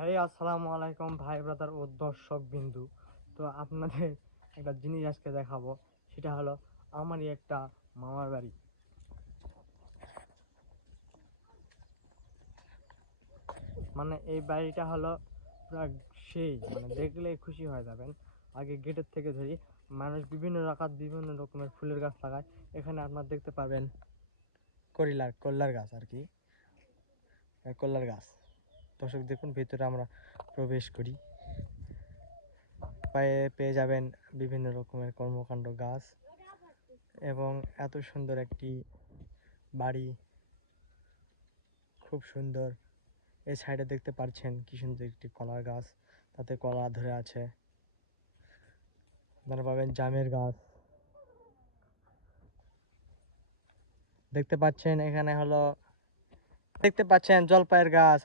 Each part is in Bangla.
হ্যাঁ, আসসালামু আলাইকুম ভাই ব্রাদার ও দর্শক বিন্দু। তো আপনাদের একটা জিনিস আজকে দেখাবো, সেটা হলো আমারই একটা মামার বাড়ি। মানে এই বাড়িটা হলো পুরা সেই, মানে দেখলে খুশি হয়ে যাবেন। আগে গেটের থেকে ধরি, মানুষ বিভিন্ন রকমের ফুলের গাছ লাগায়। এখানে আপনার দেখতে পাবেন কল্যার গাছ আর কি, কল্যার গাছ। দর্শক দেখুন, ভিতরে আমরা প্রবেশ করি, পেয়ে যাবেন বিভিন্ন রকমের কর্মকাণ্ড গাছ এবং এত সুন্দর একটি বাড়ি, খুব সুন্দর। এই সাইডে দেখতে পাচ্ছেন কি সুন্দর একটি কলার গাছ, তাতে কলা ধরে আছে। আপনারা পাবেন জামের গাছ, দেখতে পাচ্ছেন এখানে হলো, দেখতে পাচ্ছেন জলপাইয়ের গাছ।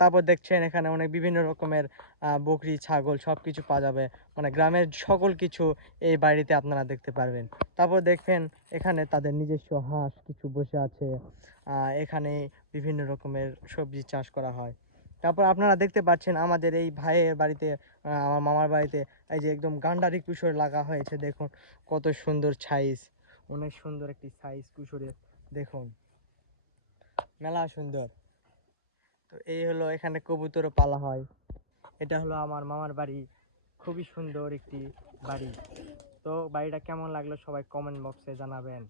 তারপর দেখছেন এখানে অনেক বিভিন্ন রকমের বকরি ছাগল সব কিছু পাওয়া যাবে, মানে গ্রামের সকল কিছু এই বাড়িতে আপনারা দেখতে পারবেন। তারপর দেখবেন এখানে তাদের নিজস্ব হাঁস কিছু বসে আছে। এখানে বিভিন্ন রকমের সবজি চাষ করা হয়। তারপর আপনারা দেখতে পাচ্ছেন আমাদের এই ভাইয়ের বাড়িতে, আমার মামার বাড়িতে, এই যে একদম গান্ডারি কুশর লাগা হয়েছে। দেখুন কত সুন্দর সাইজ, অনেক সুন্দর একটি সাইজ কুশরের, দেখুন মেলা সুন্দর। তো এই হলো, এখানে কবুতরও পালা হয়। এটা হলো আমার মামার বাড়ি, খুবই সুন্দর একটি বাড়ি। তো বাড়িটা কেমন লাগলো সবাই কমেন্ট বক্সে জানাবেন।